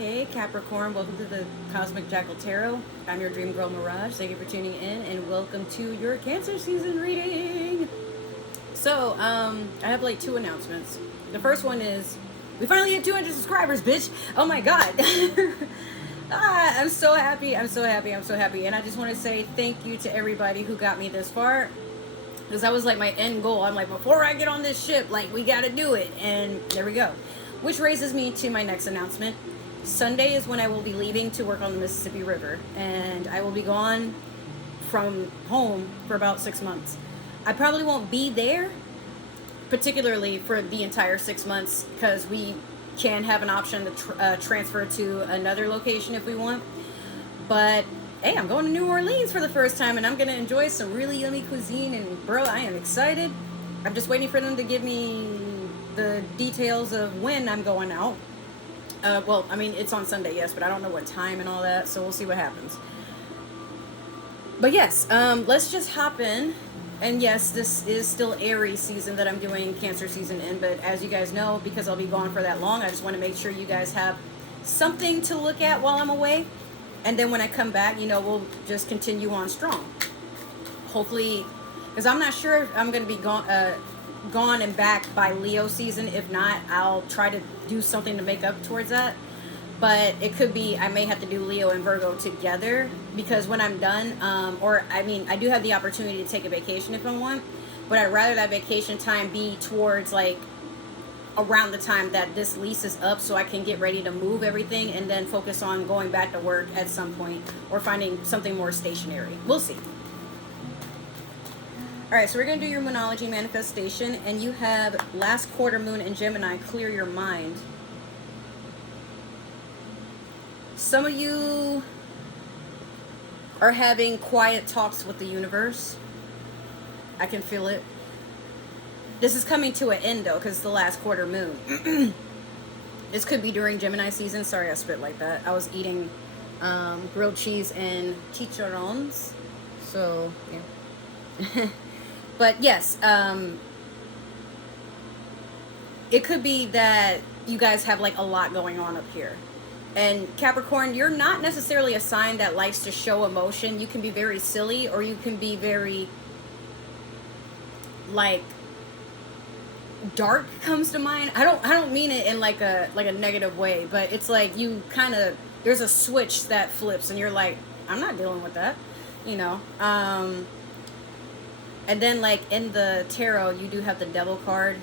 Hey Capricorn, welcome to the Cosmic Jackal Tarot. I'm your dream girl Mirage. Thank you for tuning in and welcome to your Cancer season reading. So, I have like two announcements. The first one is we finally hit 200 subscribers, bitch. Oh my god. I'm so happy. I'm so happy. I'm so happy. And I just want to say thank you to everybody who got me this far. Because that was like my end goal. I'm like, before I get on this ship, like, we got to do it. And there we go. Which raises me to my next announcement. Sunday is when I will be leaving to work on the Mississippi River. And I will be gone from home for about 6 months. I probably won't be there, particularly for the entire 6 months, because we can have an option to transfer to another location if we want. But hey, I'm going to New Orleans for the first time, and I'm going to enjoy some really yummy cuisine, and bro, I am excited. I'm just waiting for them to give me the details of when I'm going out. Well, I mean, it's on Sunday, yes, but I don't know what time and all that, so we'll see what happens. But yes, let's just hop in. And yes, this is still Aries season that I'm doing Cancer season in, but as you guys know, because I'll be gone for that long, I just want to make sure you guys have something to look at while I'm away. And then when I come back, you know, we'll just continue on strong. Hopefully, because I'm not sure if I'm going to be gone and back by Leo season. If not, I'll try to do something to make up towards that. But it could be I may have to do Leo and Virgo together, because when I'm done, I do have the opportunity to take a vacation if I want, but I'd rather that vacation time be towards like around the time that this lease is up, so I can get ready to move everything and then focus on going back to work at some point or finding something more stationary. We'll see. All right, so we're going to do your Moonology manifestation, and you have last quarter moon in Gemini, clear your mind. Some of you are having quiet talks with the universe. I can feel it. This is coming to an end, though, because it's the last quarter moon. This could be during Gemini season. Sorry I spit like that. I was eating grilled cheese and chicharrones. So, yeah. But, yes, it could be that you guys have, like, a lot going on up here. And Capricorn, you're not necessarily a sign that likes to show emotion. You can be very silly, or you can be very, like, dark comes to mind. I don't mean it in like a negative way, but it's like you kind of, there's a switch that flips and you're like, I'm not dealing with that, you know. And then like in the tarot, you do have the Devil card.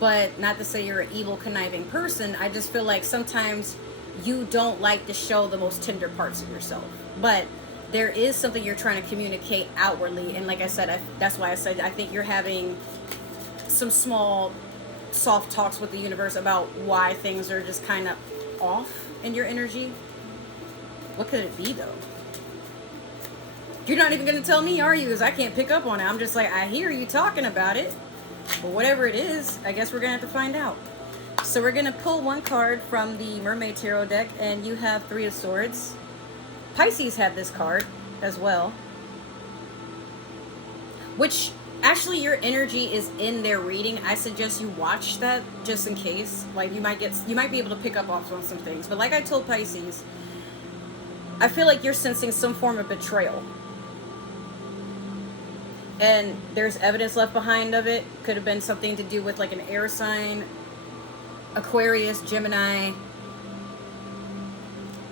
But not to say you're an evil, conniving person. I just feel like sometimes you don't like to show the most tender parts of yourself. But there is something you're trying to communicate outwardly. And like I said, that's why I said I think you're having some small, soft talks with the universe about why things are just kind of off in your energy. What could it be, though? You're not even going to tell me, are you? Because I can't pick up on it. I'm just like, I hear you talking about it. But whatever it is, I guess we're going to have to find out. So we're going to pull one card from the Mermaid Tarot deck, and you have Three of Swords. Pisces have this card as well. Which, actually, your energy is in their reading. I suggest you watch that just in case. Like, you might be able to pick up on some things. But like I told Pisces, I feel like you're sensing some form of betrayal. And there's evidence left behind of it. Could have been something to do with like an air sign, Aquarius, Gemini,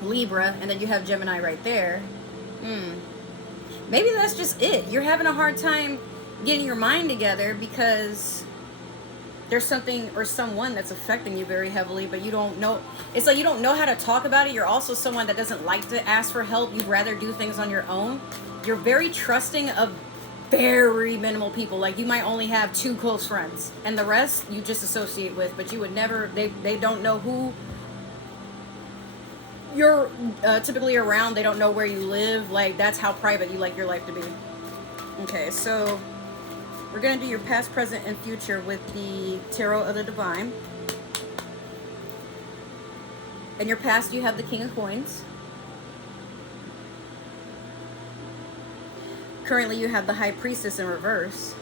Libra, and then you have Gemini right there. Maybe that's just it. You're having a hard time getting your mind together because there's something or someone that's affecting you very heavily, but you don't know. It's like you don't know how to talk about it. You're also someone that doesn't like to ask for help. You'd rather do things on your own. You're very trusting of very minimal people. Like you might only have 2 close friends and the rest you just associate with, but you would never, they don't know who you're typically around. They don't know where you live. Like that's how private you like your life to be. Okay, so we're going to do your past, present, and future with the Tarot of the Divine. In your past, you have the King of Coins. Currently, you have the High Priestess in reverse.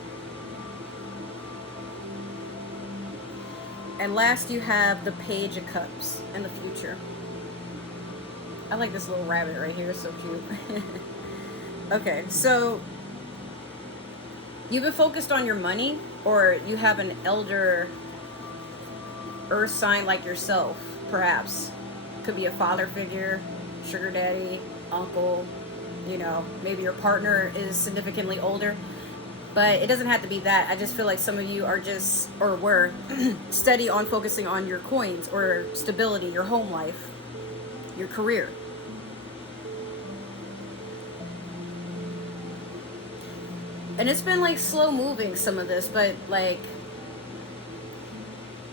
And last you have the Page of Cups in the future. I like this little rabbit right here, it's so cute. Okay, so you've been focused on your money, or you have an elder earth sign like yourself, perhaps. Could be a father figure, sugar daddy, uncle, you know, maybe your partner is significantly older. But it doesn't have to be that. I just feel like some of you are just, or were, steady on focusing on your coins or stability, your home life, your career. And it's been like slow moving, some of this, but like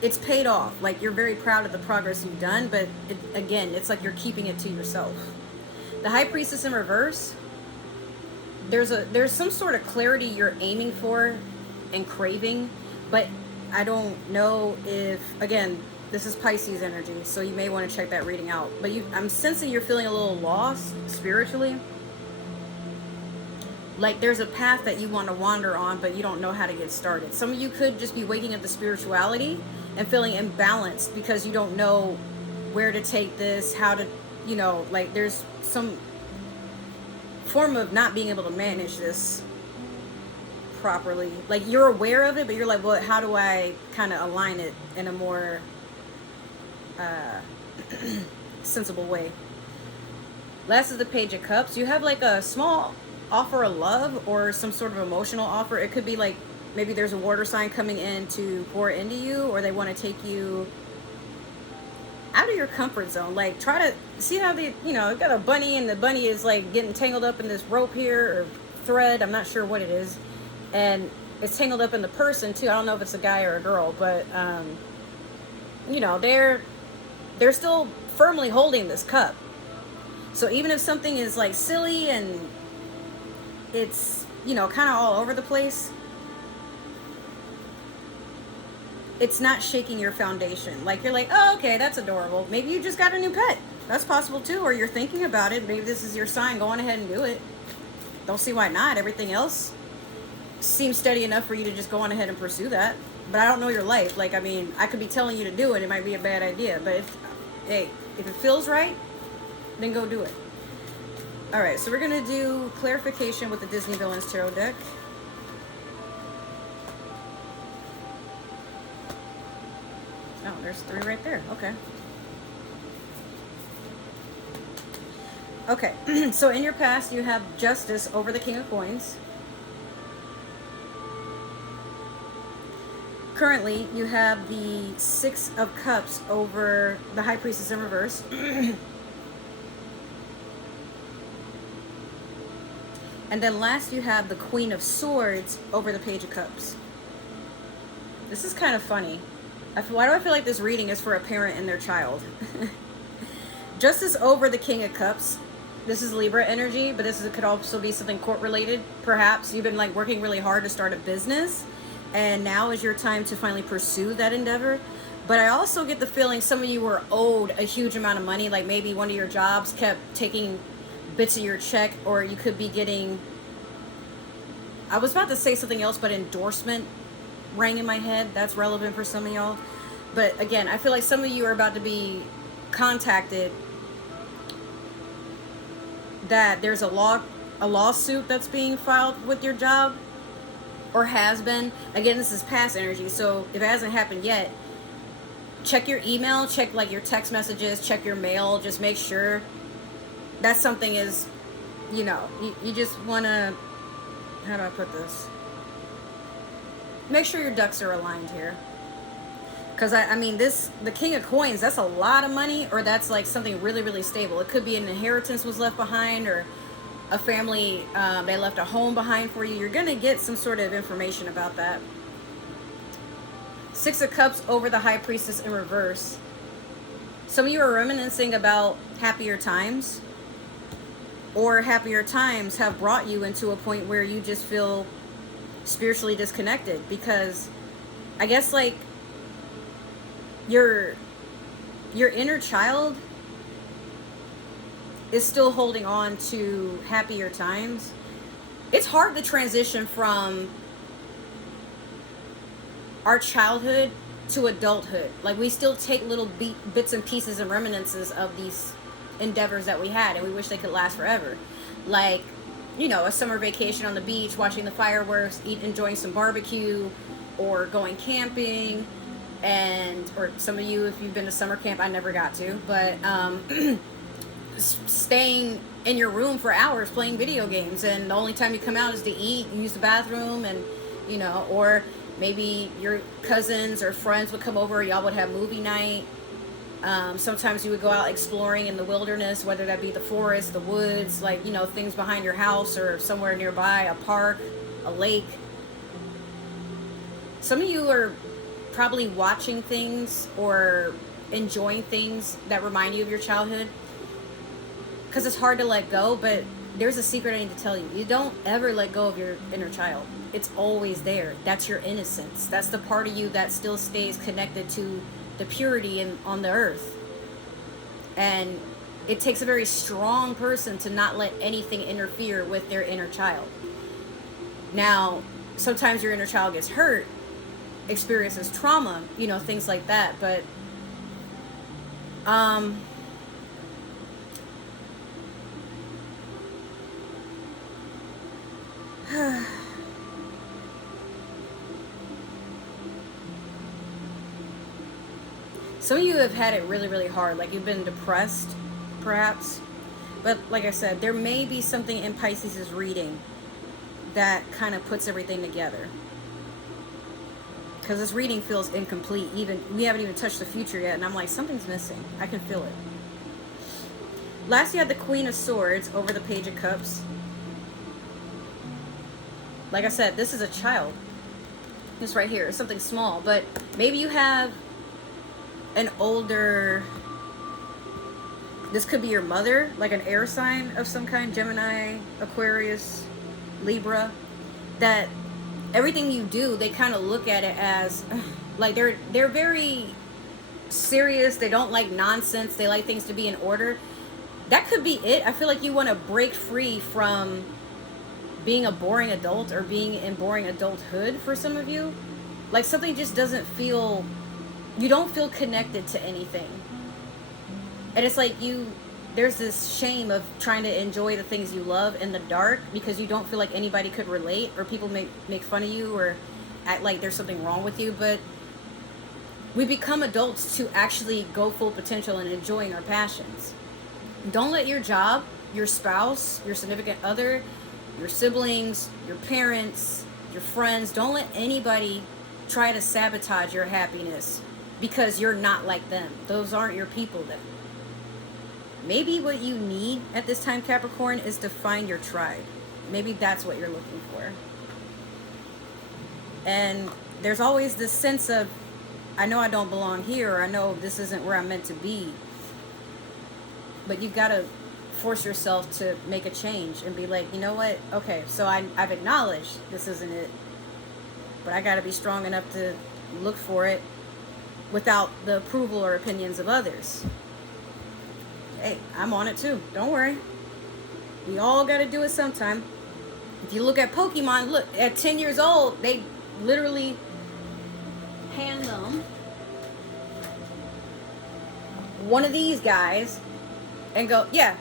it's paid off. Like you're very proud of the progress you've done, but again, it's like you're keeping it to yourself. The High Priestess in reverse, there's some sort of clarity you're aiming for and craving, but I don't know if, again, this is Pisces energy, so you may want to check that reading out. But I'm sensing you're feeling a little lost spiritually. Like there's a path that you want to wander on, but you don't know how to get started. Some of you could just be waking up to spirituality and feeling imbalanced because you don't know where to take this, how to, you know, like there's some form of not being able to manage this properly. Like you're aware of it, but you're like, well, how do I kind of align it in a more sensible way? Last is the Page of Cups. You have like a small offer of love or some sort of emotional offer. It could be like maybe there's a water sign coming in to pour into you, or they want to take you out of your comfort zone. Like try to see how they, you know, got a bunny and the bunny is like getting tangled up in this rope here or thread. I'm not sure what it is. And it's tangled up in the person too. I don't know if it's a guy or a girl, but you know, they're still firmly holding this cup. So even if something is like silly and it's, you know, kind of all over the place, it's not shaking your foundation. Like you're like, oh, okay, that's adorable. Maybe you just got a new pet. That's possible too. Or you're thinking about it. Maybe this is your sign. Go on ahead and do it. Don't see why not. Everything else seems steady enough for you to just go on ahead and pursue that. But I don't know your life. Like, I mean, I could be telling you to do it. It might be a bad idea. But hey, if it feels right, then go do it. All right, so we're going to do clarification with the Disney Villains Tarot deck. Oh, there's 3 right there. Okay. Okay, so in your past, you have Justice over the King of Coins. Currently, you have the 6 of Cups over the High Priestess in reverse. And then last you have the Queen of Swords over the Page of Cups. This is kind of funny. Why do I feel like this reading is for a parent and their child? Justice over the King of Cups. This is Libra energy, but could also be something court related. Perhaps you've been like working really hard to start a business, and now is your time to finally pursue that endeavor. But I also get the feeling some of you were owed a huge amount of money, like maybe one of your jobs kept taking bits of your check, or you could be getting, I was about to say something else, but endorsement rang in my head. That's relevant for some of y'all. But again, I feel like some of you are about to be contacted that there's a lawsuit that's being filed with your job, or has been. Again, this is past energy, so if it hasn't happened yet, check your email, check like your text messages, check your mail, just make sure that something is, you know, you just want to, how do I put this? Make sure your ducks are aligned here. Because I mean, the King of Coins, that's a lot of money, or that's like something really, really stable. It could be an inheritance was left behind, or a family, they left a home behind for you. You're going to get some sort of information about that. 6 of Cups over the High Priestess in reverse. Some of you are reminiscing about happier times, or happier times have brought you into a point where you just feel spiritually disconnected, because I guess like your inner child is still holding on to happier times. It's hard to transition from our childhood to adulthood. Like, we still take little bits and pieces and reminiscences of these endeavors that we had, and we wish they could last forever. Like, you know, a summer vacation on the beach, watching the fireworks, enjoying some barbecue, or going camping. And, or some of you, if you've been to summer camp, I never got to, but staying in your room for hours playing video games, and the only time you come out is to eat and use the bathroom, and, you know, or maybe your cousins or friends would come over, y'all would have movie night. Sometimes you would go out exploring in the wilderness, whether that be the forest, the woods, like, you know, things behind your house or somewhere nearby, a park, a lake. Some of you are probably watching things or enjoying things that remind you of your childhood, because it's hard to let go. But there's a secret I need to tell you. You don't ever let go of your inner child. It's always there. That's your innocence. That's the part of you that still stays connected to the purity on the earth. And it takes a very strong person to not let anything interfere with their inner child. Now, sometimes your inner child gets hurt, experiences trauma, you know, things like that. But some of you have had it really, really hard. Like, you've been depressed, perhaps. But like I said, there may be something in Pisces' reading that kind of puts everything together. Because this reading feels incomplete. We haven't even touched the future yet. And I'm like, something's missing. I can feel it. Last, you had the Queen of Swords over the Page of Cups. Like I said, this is a child. This right here is something small. But maybe you have an older, this could be your mother, like an air sign of some kind, Gemini, Aquarius, Libra, that everything you do, they kind of look at it as, like, they're very serious. They don't like nonsense. They like things to be in order. That could be it. I feel like you want to break free from being a boring adult, or being in boring adulthood for some of you. Like, something just doesn't feel, you don't feel connected to anything. And it's like there's this shame of trying to enjoy the things you love in the dark, because you don't feel like anybody could relate, or people make fun of you or act like there's something wrong with you. But we become adults to actually go full potential and enjoying our passions. Don't let your job, your spouse, your significant other, your siblings, your parents, your friends, don't let anybody try to sabotage your happiness because you're not like them. Those aren't your people then. Maybe what you need at this time, Capricorn, is to find your tribe. Maybe that's what you're looking for. And there's always this sense of, I know I don't belong here, or I know this isn't where I'm meant to be. But you've got to force yourself to make a change and be like, you know what? Okay, so I've acknowledged this isn't it. But I got to be strong enough to look for it without the approval or opinions of others. Hey, I'm on it too. Don't worry. We all got to do it sometime. If you look at Pokemon, look, at 10 years old, they literally hand them one of these guys and go, yeah,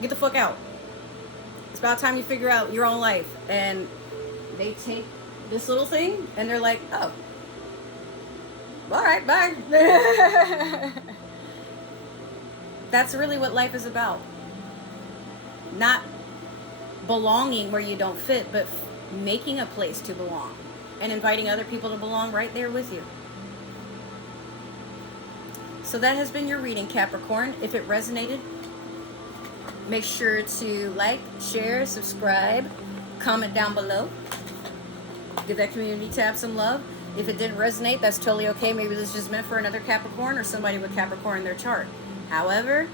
get the fuck out. It's about time you figure out your own life. And they take this little thing and they're like, oh, all right, bye. That's really what life is about. Not belonging where you don't fit, but making a place to belong and inviting other people to belong right there with you. So that has been your reading, Capricorn. If it resonated, make sure to like, share, subscribe, comment down below. Give that community tab some love. If it didn't resonate, that's totally okay. Maybe this is just meant for another Capricorn or somebody with Capricorn in their chart. However,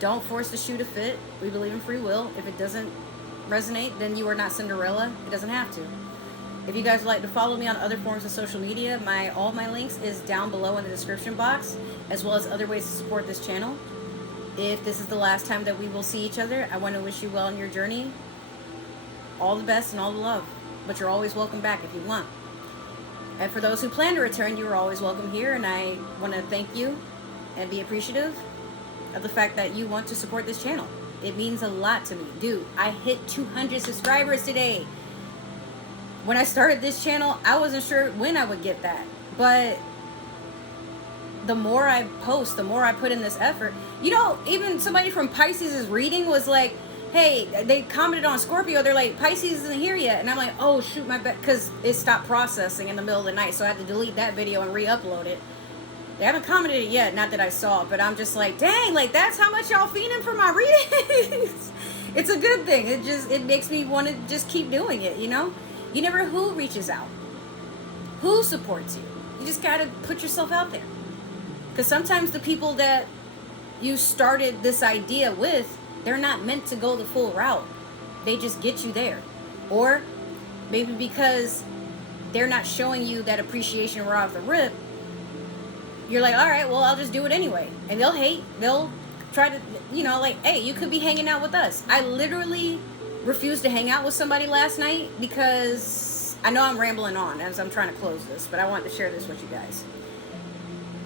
don't force the shoe to fit. We believe in free will. If it doesn't resonate, then you are not Cinderella. It doesn't have to. If you guys would like to follow me on other forms of social media, all my links is down below in the description box, as well as other ways to support this channel. If this is the last time that we will see each other, I want to wish you well in your journey. All the best and all the love. But you're always welcome back if you want. And for those who plan to return, you are always welcome here, and I want to thank you and be appreciative of the fact that you want to support this channel. It means a lot to me. Dude, I hit 200 subscribers today. When I started this channel, I wasn't sure when I would get that. But the more I post, the more I put in this effort. You know, even somebody from Pisces' reading was like, hey, they commented on Scorpio. They're like, Pisces isn't here yet. And I'm like, oh, shoot, my bad. Because it stopped processing in the middle of the night. So I had to delete that video and re-upload it. They haven't commented it yet. Not that I saw it. But I'm just like, dang, like, that's how much y'all fiending for my readings. It's a good thing. It makes me want to just keep doing it, you know? You never know who reaches out. Who supports you. You just got to put yourself out there. Because sometimes the people that you started this idea with, they're not meant to go the full route. They just get you there. Or maybe because they're not showing you that appreciation right off the rip, you're like, all right, well, I'll just do it anyway. And they'll hate. They'll try to, you know, like, hey, you could be hanging out with us. I literally refused to hang out with somebody last night because I know I'm rambling on as I'm trying to close this, but I wanted to share this with you guys.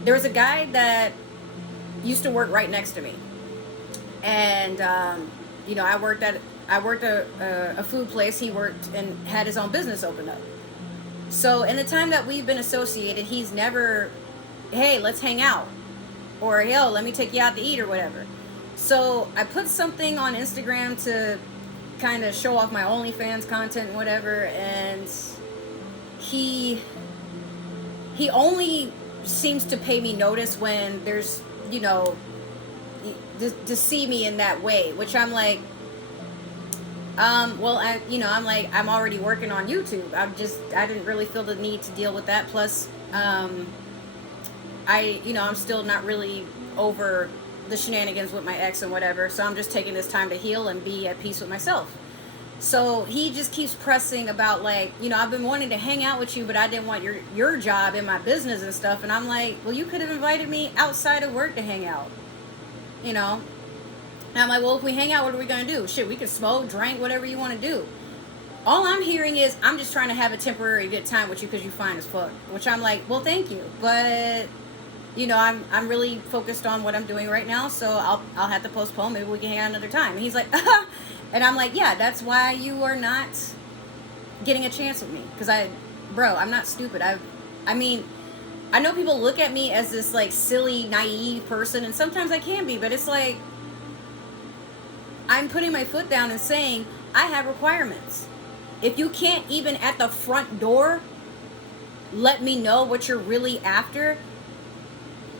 There was a guy that used to work right next to me. And, you know, I worked a food place. He worked and had his own business opened up. So in the time that we've been associated, he's never, hey, let's hang out. Or, yo, let me take you out to eat or whatever. So I put something on Instagram to kind of show off my OnlyFans content and whatever. And he only seems to pay me notice when there's, you know, to see me in that way, which I'm like, well, I'm like, I'm already working on YouTube. I didn't really feel the need to deal with that. Plus, I'm still not really over the shenanigans with my ex and whatever. So I'm just taking this time to heal and be at peace with myself. So he just keeps pressing about, like, you know, I've been wanting to hang out with you, but I didn't want your job in my business and stuff. And I'm like, well, you could have invited me outside of work to hang out. You know, and I'm like, well, if we hang out, what are we going to do? Shit, we can smoke, drink, whatever you want to do. All I'm hearing is, I'm just trying to have a temporary good time with you because you fine as fuck. Which I'm like, well, thank you. But, you know, I'm really focused on what I'm doing right now. So I'll have to postpone. Maybe we can hang out another time. And he's like, and I'm like, yeah, that's why you are not getting a chance with me. Because I'm not stupid. I mean, I know people look at me as this, like, silly, naive person, and sometimes I can be, but it's like, I'm putting my foot down and saying, I have requirements. If you can't even at the front door let me know what you're really after,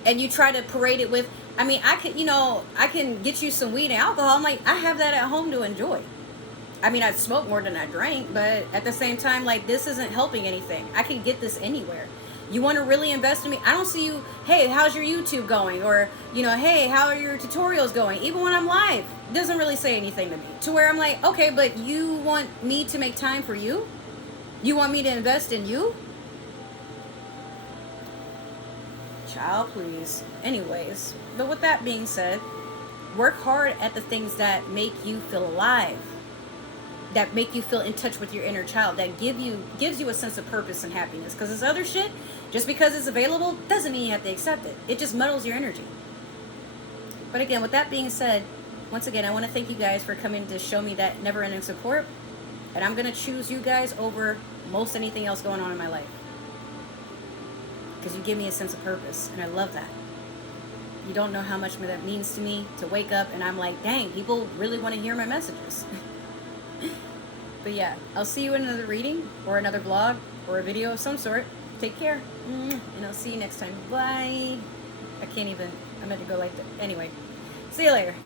and you try to parade it with, I mean, I can get you some weed and alcohol. I'm like, I have that at home to enjoy. I mean, I smoke more than I drink, but at the same time, like, this isn't helping anything. I can get this anywhere. You want to really invest in me? I don't see you, hey, how's your YouTube going? Or, you know, hey, how are your tutorials going? Even when I'm live, it doesn't really say anything to me. To where I'm like, okay, but you want me to make time for you? You want me to invest in you? Child, please. Anyways, but with that being said, work hard at the things that make you feel alive. That make you feel in touch with your inner child, that gives you a sense of purpose and happiness. Because this other shit, just because it's available, doesn't mean you have to accept it. It just muddles your energy. But again, with that being said, once again, I want to thank you guys for coming to show me that never-ending support. And I'm going to choose you guys over most anything else going on in my life. Because you give me a sense of purpose, and I love that. You don't know how much that means to me to wake up, and I'm like, dang, people really want to hear my messages. But yeah, I'll see you in another reading or another vlog or a video of some sort. Take care. And I'll see you next time. Bye. I meant to go like that. Anyway, see you later.